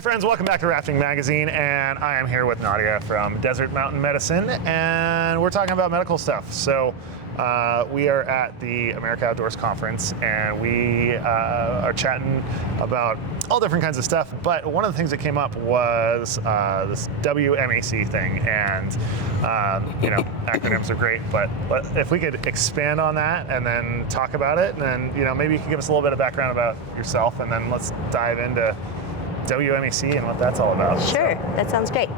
Hi friends, welcome back to Rafting Magazine, and I am here with Nadia from Desert Mountain Medicine, and we're talking about medical stuff. So we are at the America Outdoors Conference, and we are chatting about all different kinds of stuff, but one of the things that came up was this WMAC thing, and you know, acronyms are great, but if we could expand on that and then talk about it, and then maybe you could give us a little bit of background about yourself, and then let's dive into WMAC and what that's all about. Sure, that sounds great.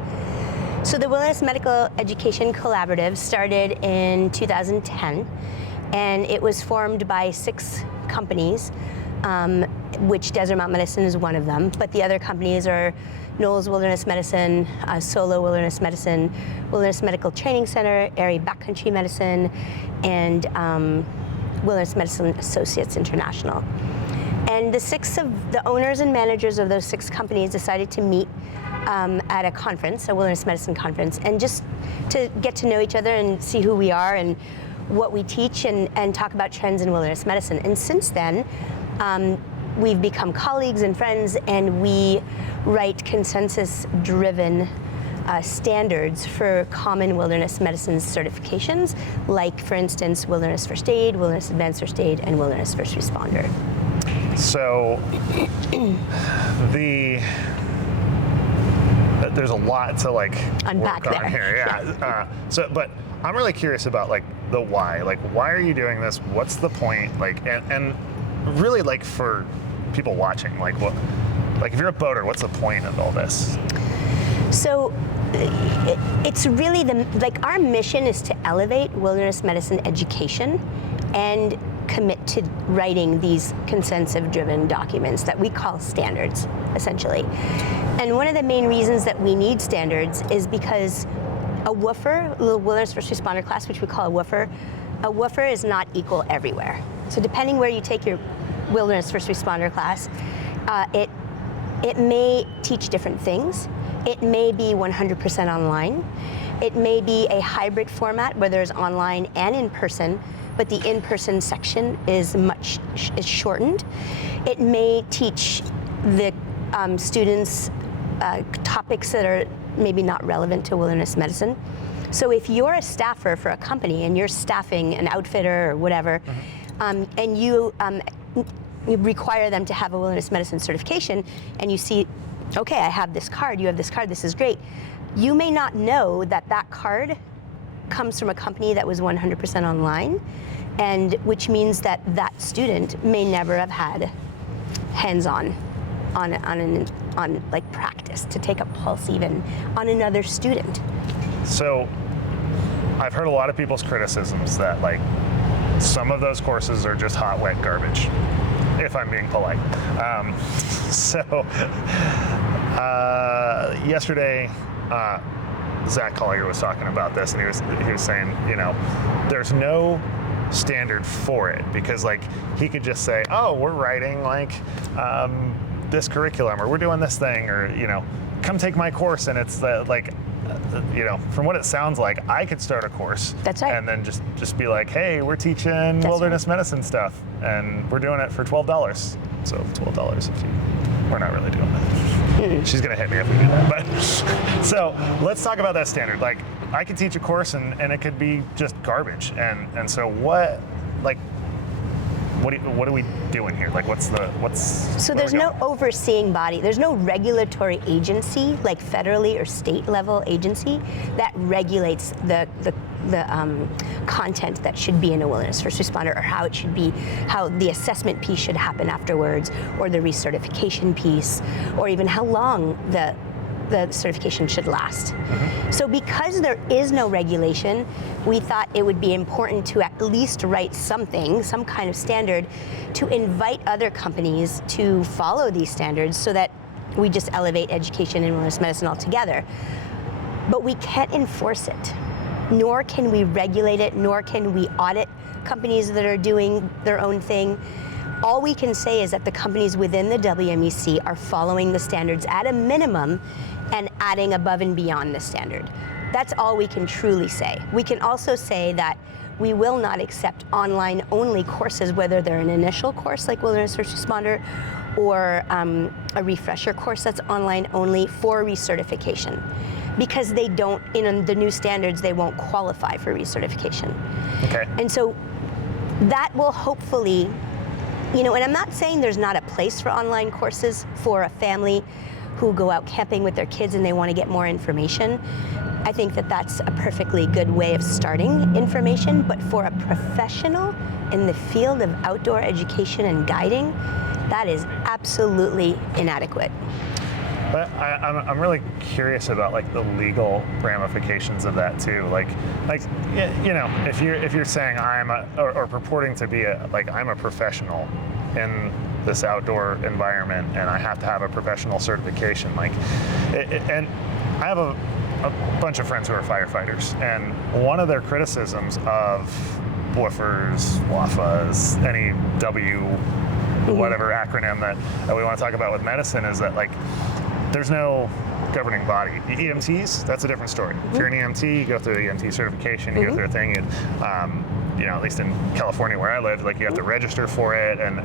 So the Wilderness Medical Education Collaborative started in 2010, and it was formed by 6 companies, which Desert Mountain Medicine is one of them, but the other companies are Knowles Wilderness Medicine, Solo Wilderness Medicine, Wilderness Medical Training Center, Airy Backcountry Medicine, and Wilderness Medicine Associates International. And the owners and managers of those 6 companies decided to meet at a conference, a wilderness medicine conference, and just to get to know each other and see who we are and what we teach and talk about trends in wilderness medicine. And since then, we've become colleagues and friends, and we write consensus-driven standards for common wilderness medicine certifications, like, for instance, Wilderness First Aid, Wilderness Advanced First Aid, and Wilderness First Responder. So there's a lot to unpack work on there. here, yeah. But I'm really curious about the why. Why are you doing this? What's the point? And really for people watching, what? If you're a boater, what's the point of all this? So it's really our mission is to elevate wilderness medicine education and commit to writing these consensus-driven documents that we call standards, essentially. And one of the main reasons that we need standards is because a WFR, the Wilderness First Responder class, which we call a WFR is not equal everywhere. So depending where you take your Wilderness First Responder class, it may teach different things. It may be 100% online. It may be a hybrid format where there's online and in-person, but the in-person section is shortened. It may teach the students topics that are maybe not relevant to wilderness medicine. So if you're a staffer for a company and you're staffing an outfitter or whatever, and you require them to have a wilderness medicine certification, and you see, okay, I have this card, you have this card, this is great. You may not know that that card comes from a company that was 100% online, and which means that that student may never have had hands-on on practice to take a pulse even on another student. So I've heard a lot of people's criticisms that some of those courses are just hot, wet garbage, if I'm being polite. Yesterday, Zach Collier was talking about this, and he was saying, there's no standard for it, because he could just say, oh, we're writing this curriculum, or we're doing this thing, or come take my course, and it's from what it sounds like, I could start a course. That's right. And then just be like, hey, we're teaching wilderness medicine stuff, and we're doing it for $12. So $12 if you. We're not really doing that. She's gonna hit me if we do that. But so let's talk about that standard. I could teach a course and it could be just garbage. And so what are we doing here? So there's no overseeing body. There's no regulatory agency, like federally or state level agency, that regulates the content that should be in a Wilderness First Responder, or how it should be, how the assessment piece should happen afterwards, or the recertification piece, or even how long the certification should last. So because there is no regulation, we thought it would be important to at least write something, some kind of standard, to invite other companies to follow these standards, so that we just elevate education in wilderness medicine altogether. But we can't enforce it, nor can we regulate it, nor can we audit companies that are doing their own thing. All we can say is that the companies within the WMEC are following the standards at a minimum and adding above and beyond the standard. That's all we can truly say. We can also say that we will not accept online-only courses, whether they're an initial course like Wilderness First Responder, or a refresher course that's online only for recertification, because they don't, in the new standards, they won't qualify for recertification. Okay. And so that will hopefully, and I'm not saying there's not a place for online courses for a family who go out camping with their kids and they want to get more information. I think that that's a perfectly good way of starting information, but for a professional in the field of outdoor education and guiding, that is absolutely inadequate. But I'm really curious about like the legal ramifications of that too. Like if you're saying or purporting to be I'm a professional in this outdoor environment and I have to have a professional certification, and I have a bunch of friends who are firefighters, and one of their criticisms of WWOOFers, WAFAs, any whatever acronym that we want to talk about with medicine is that there's no governing body. The EMTs, that's a different story. If you're an EMT, you go through the EMT certification, you go through a thing, and at least in California where I live, you have to register for it and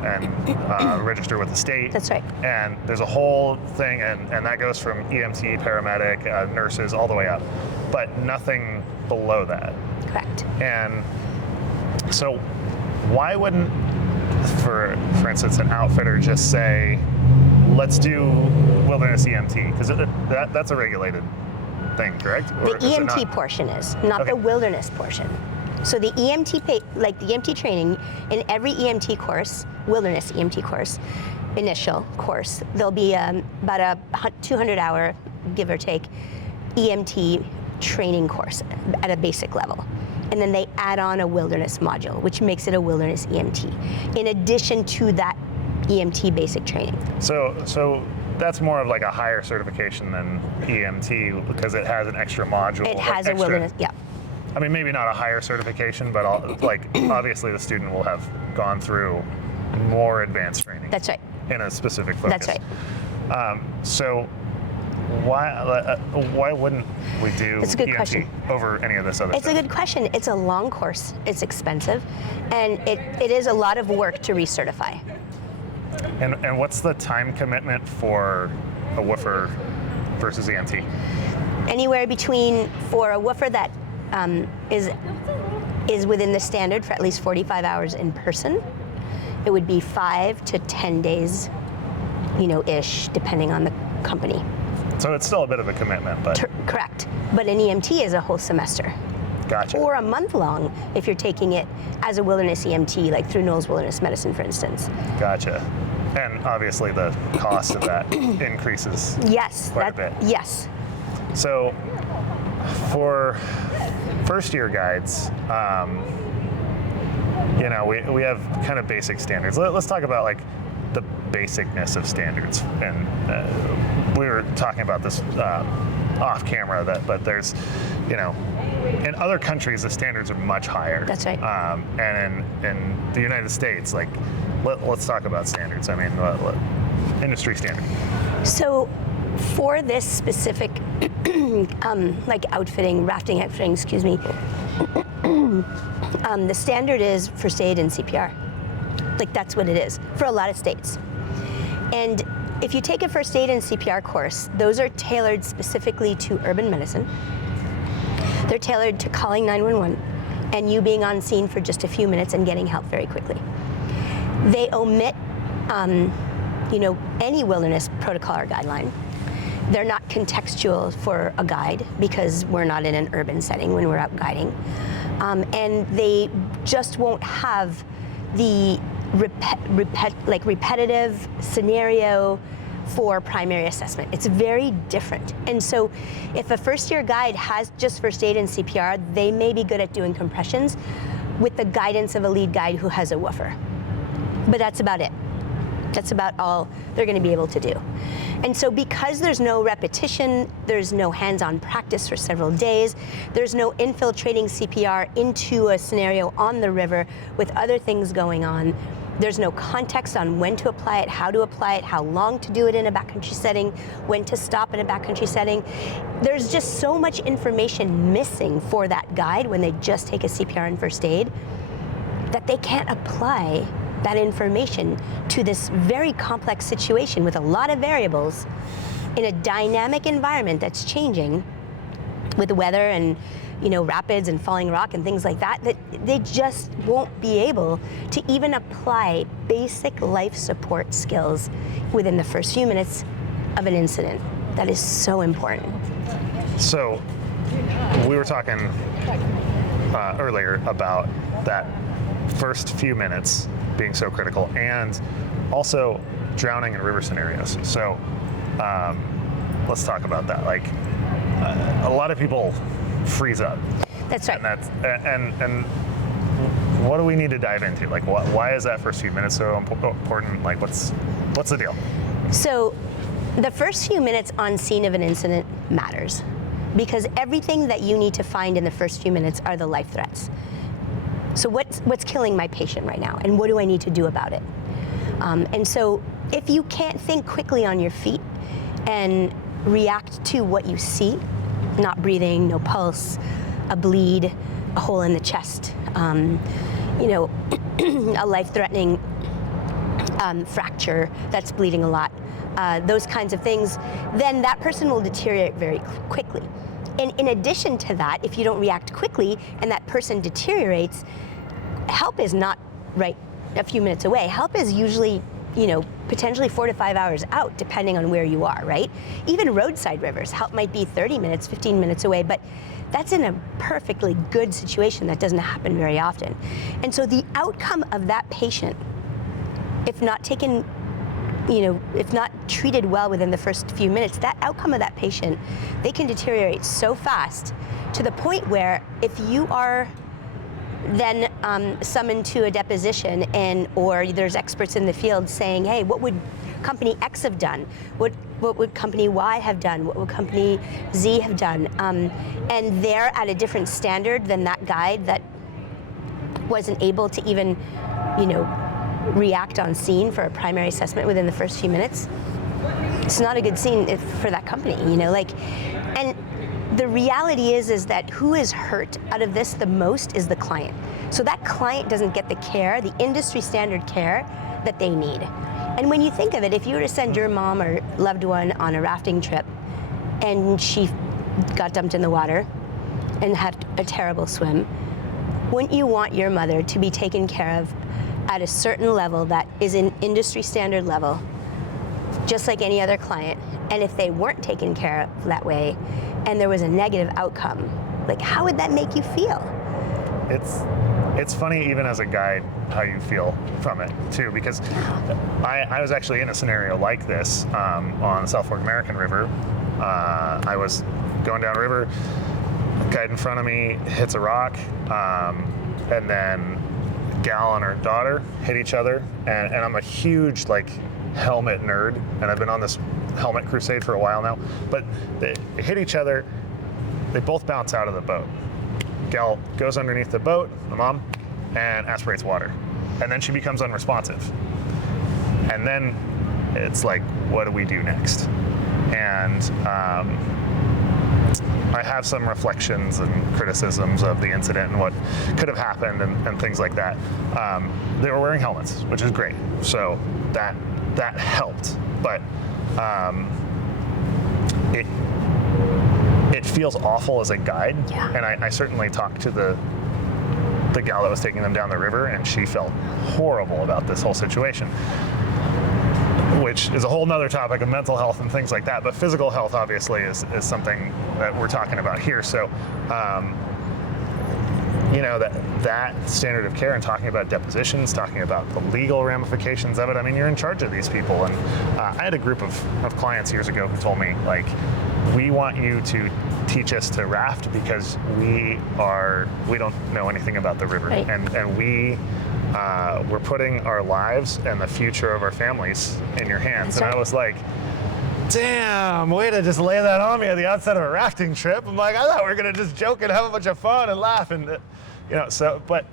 register with the state. That's right. And there's a whole thing, and that goes from EMT, paramedic, nurses, all the way up, but nothing below that. Correct. And so why wouldn't, for instance, an outfitter just say, let's do wilderness EMT, because that's a regulated thing, correct? The EMT portion is, not the wilderness portion. So the EMT, the EMT training, in every EMT course, wilderness EMT course, initial course, there'll be about a 200-hour, give or take, EMT training course at a basic level. And then they add on a wilderness module, which makes it a wilderness EMT, in addition to that EMT basic training. So that's more of a higher certification than EMT because it has an extra module. It has a wilderness, yeah. I mean, maybe not a higher certification, but obviously the student will have gone through more advanced training. That's right. In a specific focus. That's right. So why wouldn't we do It's a good EMT question. over any of this other It's stuff? a good question. It's a long course. It's expensive, and it is a lot of work to recertify. And what's the time commitment for a WWOOFer versus EMT? Anywhere between, for a WWOOFer that is within the standard for at least 45 hours in person, it would be 5 to 10 days, ish, depending on the company. So it's still a bit of a commitment, but Correct. But an EMT is a whole semester. gotcha. Or a month long if you're taking it as a wilderness EMT, like through Knowles Wilderness Medicine, for instance. Gotcha. And obviously the cost of that increases Yes. quite a bit. Yes. So for first year guides, we have kind of basic standards. Let's talk about the basicness of standards. And we were talking about this off camera, but there's, in other countries the standards are much higher. That's right. And in the United States, let's talk about standards. I mean, what industry standard? So for this specific outfitting, rafting outfitting, excuse me, the standard is first aid and CPR. That's what it is for a lot of states. And if you take a first aid and CPR course, those are tailored specifically to urban medicine. They're tailored to calling 911 and you being on scene for just a few minutes and getting help very quickly. They omit, any wilderness protocol or guideline. They're not contextual for a guide because we're not in an urban setting when we're out guiding. And they just won't have the repetitive scenario for primary assessment. It's very different. And so if a first year guide has just first aid and CPR, they may be good at doing compressions with the guidance of a lead guide who has a WWOOFer. But that's about it. That's about all they're going to be able to do. And so because there's no repetition, there's no hands-on practice for several days, there's no infiltrating CPR into a scenario on the river with other things going on, there's no context on when to apply it, how long to do it in a backcountry setting, when to stop in a backcountry setting. There's just so much information missing for that guide when they just take a CPR and first aid that they can't apply that information to this very complex situation with a lot of variables in a dynamic environment that's changing with the weather and rapids and falling rock and things like that, that they just won't be able to even apply basic life support skills within the first few minutes of an incident. That is so important. So we were talking earlier about that first few minutes being so critical, and also drowning in river scenarios. So let's talk about that. Like a lot of people freeze up. That's right. And what do we need to dive into? Like, why is that first few minutes so important? Like, what's the deal? So the first few minutes on scene of an incident matters, because everything that you need to find in the first few minutes are the life threats. So what's killing my patient right now, and what do I need to do about it? And so if you can't think quickly on your feet and react to what you see, not breathing, no pulse, a bleed, a hole in the chest, a life-threatening fracture that's bleeding a lot, those kinds of things, then that person will deteriorate very quickly. And in addition to that, if you don't react quickly and that person deteriorates, help is not right a few minutes away. Help is usually, potentially 4 to 5 hours out, depending on where you are, right? Even roadside rivers, help might be 30 minutes, 15 minutes away, but that's in a perfectly good situation that doesn't happen very often. And so the outcome of that patient, if not taken, if not treated well within the first few minutes, that outcome of that patient, they can deteriorate so fast to the point where if you are then summoned to a deposition or there's experts in the field saying, hey, what would company X have done? What would company Y have done? What would company Z have done? And they're at a different standard than that guide that wasn't able to even, react on scene for a primary assessment within the first few minutes. It's not a good scene for that company, and the reality is that who is hurt out of this the most is the client. So that client doesn't get the care, the industry standard care that they need. And when you think of it, if you were to send your mom or loved one on a rafting trip and she got dumped in the water and had a terrible swim, wouldn't you want your mother to be taken care of at a certain level that is an industry standard level, just like any other client? And if they weren't taken care of that way and there was a negative outcome, like how would that make you feel? It's funny even as a guide how you feel from it too, because I was actually in a scenario like this on the South Fork American River. I was going down river, guide in front of me hits a rock, and then gal and her daughter hit each other, and I'm a huge helmet nerd, and I've been on this helmet crusade for a while now, but they hit each other, they both bounce out of the boat. Gal goes underneath the boat, the mom, and aspirates water, and then she becomes unresponsive, and then it's like, what do we do next? And I have some reflections and criticisms of the incident and what could have happened and things like that. They were wearing helmets, which is great, so that helped, but it feels awful as a guide. Yeah. And I certainly talked to the gal that was taking them down the river, and she felt horrible about this whole situation, which is a whole nother topic of mental health and things like that. But physical health obviously is something that we're talking about here. So that standard of care, and talking about depositions, talking about the legal ramifications of it. I mean, you're in charge of these people. And I had a group of clients years ago who told me, we want you to teach us to raft because we don't know anything about the river. Right. And we're putting our lives and the future of our families in your hands. That's and right. I was like, damn, way to just lay that on me at the outset of a rafting trip. I'm like, I thought we were gonna just joke and have a bunch of fun and laugh, and but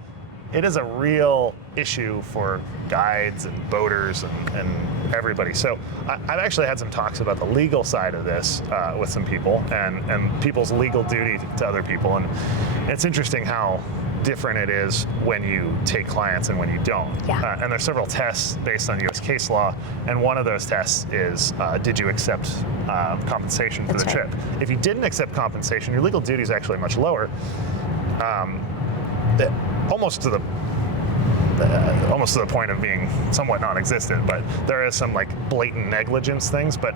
it is a real issue for guides and boaters and everybody. So I've actually had some talks about the legal side of this with some people and people's legal duty to other people. And it's interesting how different it is when you take clients and when you don't. Yeah. And there's several tests based on US case law, and one of those tests is, did you accept compensation for That's the right. trip? If you didn't accept compensation, your legal duty is actually much lower, almost to the point of being somewhat non-existent, but there is some like blatant negligence things. But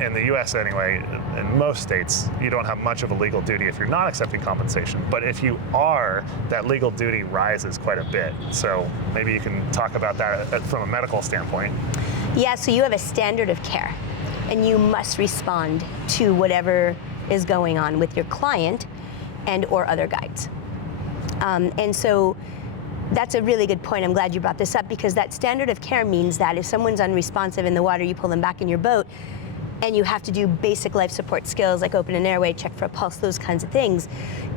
in the U.S. anyway, in most states, you don't have much of a legal duty if you're not accepting compensation. But if you are, that legal duty rises quite a bit. So maybe you can talk about that from a medical standpoint. Yeah, so you have a standard of care, and you must respond to whatever is going on with your client and or other guides. And so that's a really good point. I'm glad you brought this up, because that standard of care means that if someone's unresponsive in the water, you pull them back in your boat, and you have to do basic life support skills like open an airway, check for a pulse, those kinds of things.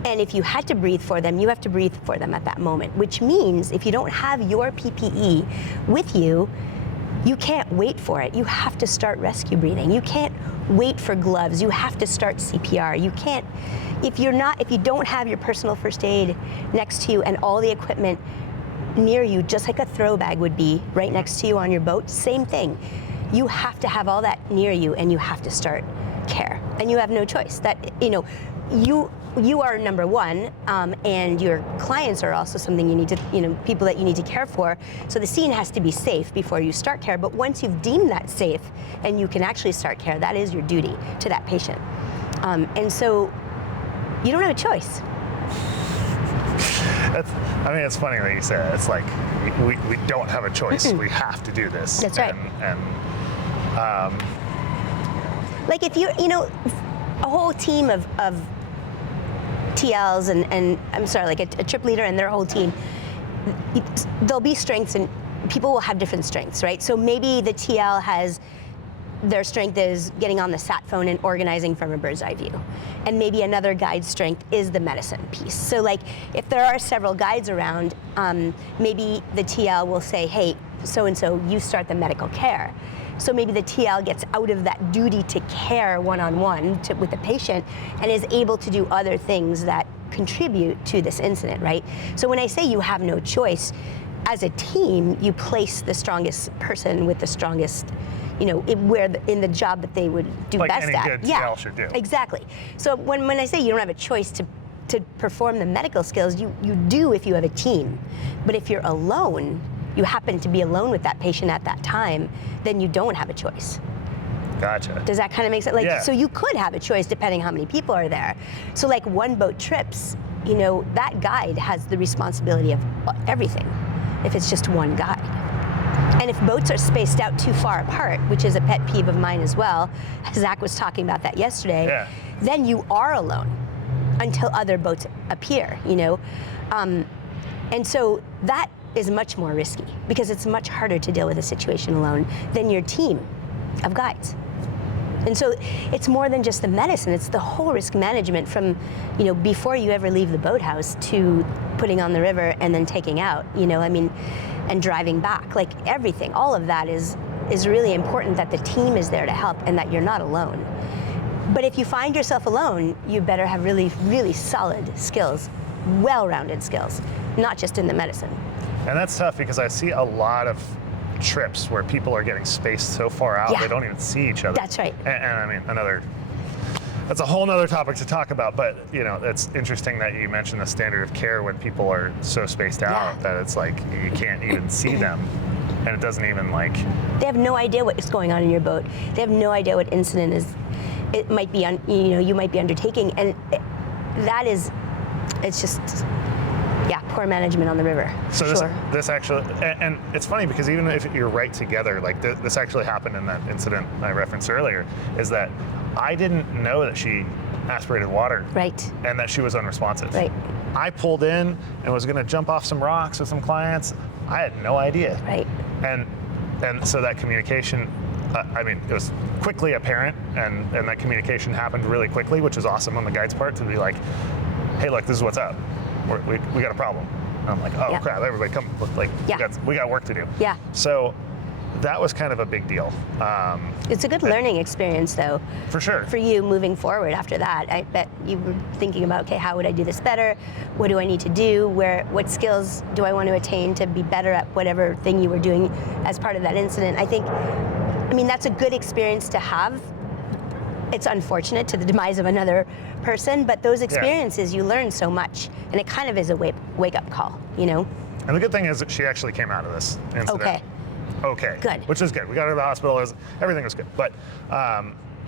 And if you had to breathe for them, you have to breathe for them at that moment, which means if you don't have your PPE with you, you can't wait for it. You have to start rescue breathing. You can't wait for gloves. You have to start CPR. You can't, if you don't have your personal first aid next to you and all the equipment near you, just like a throw bag would be right next to you on your boat, same thing. You have to have all that near you, and you have to start care. And you have no choice. That, you are number one, and your clients are also something you need to, people that you need to care for. So the scene has to be safe before you start care. But once you've deemed that safe and you can actually start care, that is your duty to that patient. And so you don't have a choice. It's funny that you say that. It's like we don't have a choice. We have to do this. That's right. Like if you're, a whole team of TLs and I'm sorry, like a trip leader and their whole team, there'll be strengths, and people will have different strengths, right? So maybe the TL their strength is getting on the sat phone and organizing from a bird's eye view. And maybe another guide's strength is the medicine piece. So like if there are several guides around, maybe the TL will say, hey, so-and-so, you start the medical care. So maybe the TL gets out of that duty to care one-on-one with the patient and is able to do other things that contribute to this incident, right? So when I say you have no choice, as a team, you place the strongest person with the strongest, in the job that they would do like best any at. good TL should do. Exactly. So when I say you don't have a choice to perform the medical skills, you do if you have a team. But if you're alone, you happen to be alone with that patient at that time, then you don't have a choice. Gotcha. Does that kind of make sense? Yeah. So you could have a choice depending how many people are there. So like one boat trips, that guide has the responsibility of everything if it's just one guide. And if boats are spaced out too far apart, which is a pet peeve of mine as well, Zach was talking about that yesterday, then you are alone until other boats appear, And so that is much more risky because it's much harder to deal with a situation alone than your team of guides. And so it's more than just the medicine, it's the whole risk management from, before you ever leave the boathouse to putting on the river and then taking out, and driving back, like everything, all of that is really important, that the team is there to help and that you're not alone. But if you find yourself alone, you better have really, really solid skills, well-rounded skills, not just in the medicine. And that's tough because I see a lot of trips where people are getting spaced so far out they don't even see each other. That's right. And that's a whole nother topic to talk about, but it's interesting that you mentioned the standard of care when people are so spaced out that it's like you can't even see them, and it doesn't even they have no idea what is going on in your boat. They have no idea what incident it might be you might be undertaking, and it's just poor management on the river. So this actually, and it's funny because even if you're right together, like this actually happened in that incident I referenced earlier, is that I didn't know that she aspirated water. Right. And that she was unresponsive. Right. I pulled in and was gonna jump off some rocks with some clients. I had no idea. Right. And so that communication, it was quickly apparent, and that communication happened really quickly, which is awesome on the guide's part to be like, hey, look, this is what's up. We got a problem. And I'm like, oh crap, everybody come, we got work to do. Yeah. So that was kind of a big deal. It's a good learning experience, though. For sure. For you moving forward after that, I bet you were thinking about, okay, how would I do this better? What do I need to do? What skills do I want to attain to be better at whatever thing you were doing as part of that incident? I mean, that's a good experience to have. It's unfortunate to the demise of another person, but those experiences, you learn so much, and it kind of is a wake-up call, you know? And the good thing is that she actually came out of this incident. Okay. Good. Which is good. We got her to the hospital. Everything was good. But,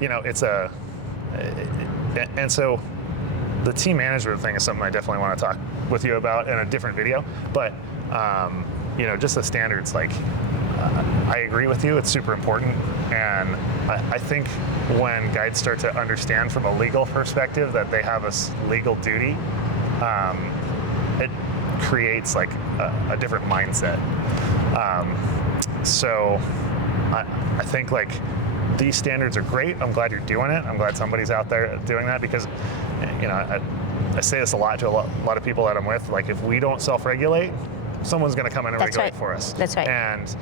you know, and so the team management thing is something I definitely want to talk with you about in a different video. But, you know, just the standards, like, I agree with you. It's super important. And I think when guides start to understand from a legal perspective that they have a legal duty, it creates like a different mindset. So I think like these standards are great. I'm glad you're doing it. I'm glad somebody's out there doing that because, you know, I say this a lot to a lot of people that I'm with. Like if we don't self-regulate, someone's going to come in and regulate for us. That's right. And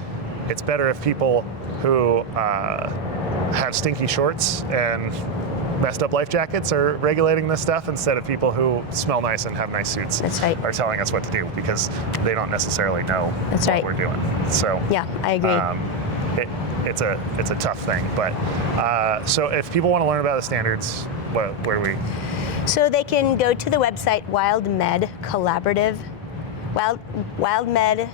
it's better if people who have stinky shorts and messed up life jackets are regulating this stuff instead of people who smell nice and have nice suits. That's right. Are telling us what to do because they don't necessarily know That's what right. we're doing. So yeah, I agree. It's a tough thing. But so if people want to learn about the standards, where do we? So they can go to the website WildMed Collaborative, WildMed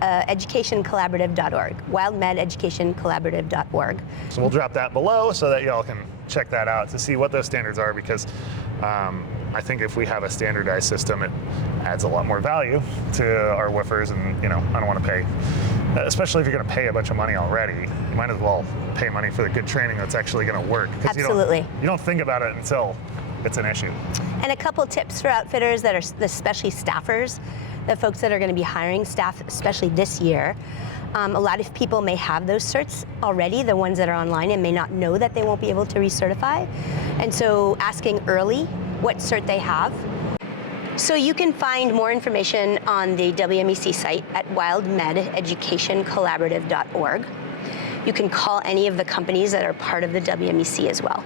educationcollaborative.org, wildmededucationcollaborative.org. So we'll drop that below so that y'all can check that out to see what those standards are because I think if we have a standardized system, it adds a lot more value to our woofers and, you know, I don't want to pay, especially if you're going to pay a bunch of money already, you might as well pay money for the good training that's actually going to work. Absolutely. You don't think about it until it's an issue. And a couple tips for outfitters that are especially staffers, the folks that are going to be hiring staff, especially this year. A lot of people may have those certs already, the ones that are online, and may not know that they won't be able to recertify. And so asking early what cert they have. So you can find more information on the WMEC site at wildmededucationcollaborative.org. You can call any of the companies that are part of the WMEC as well.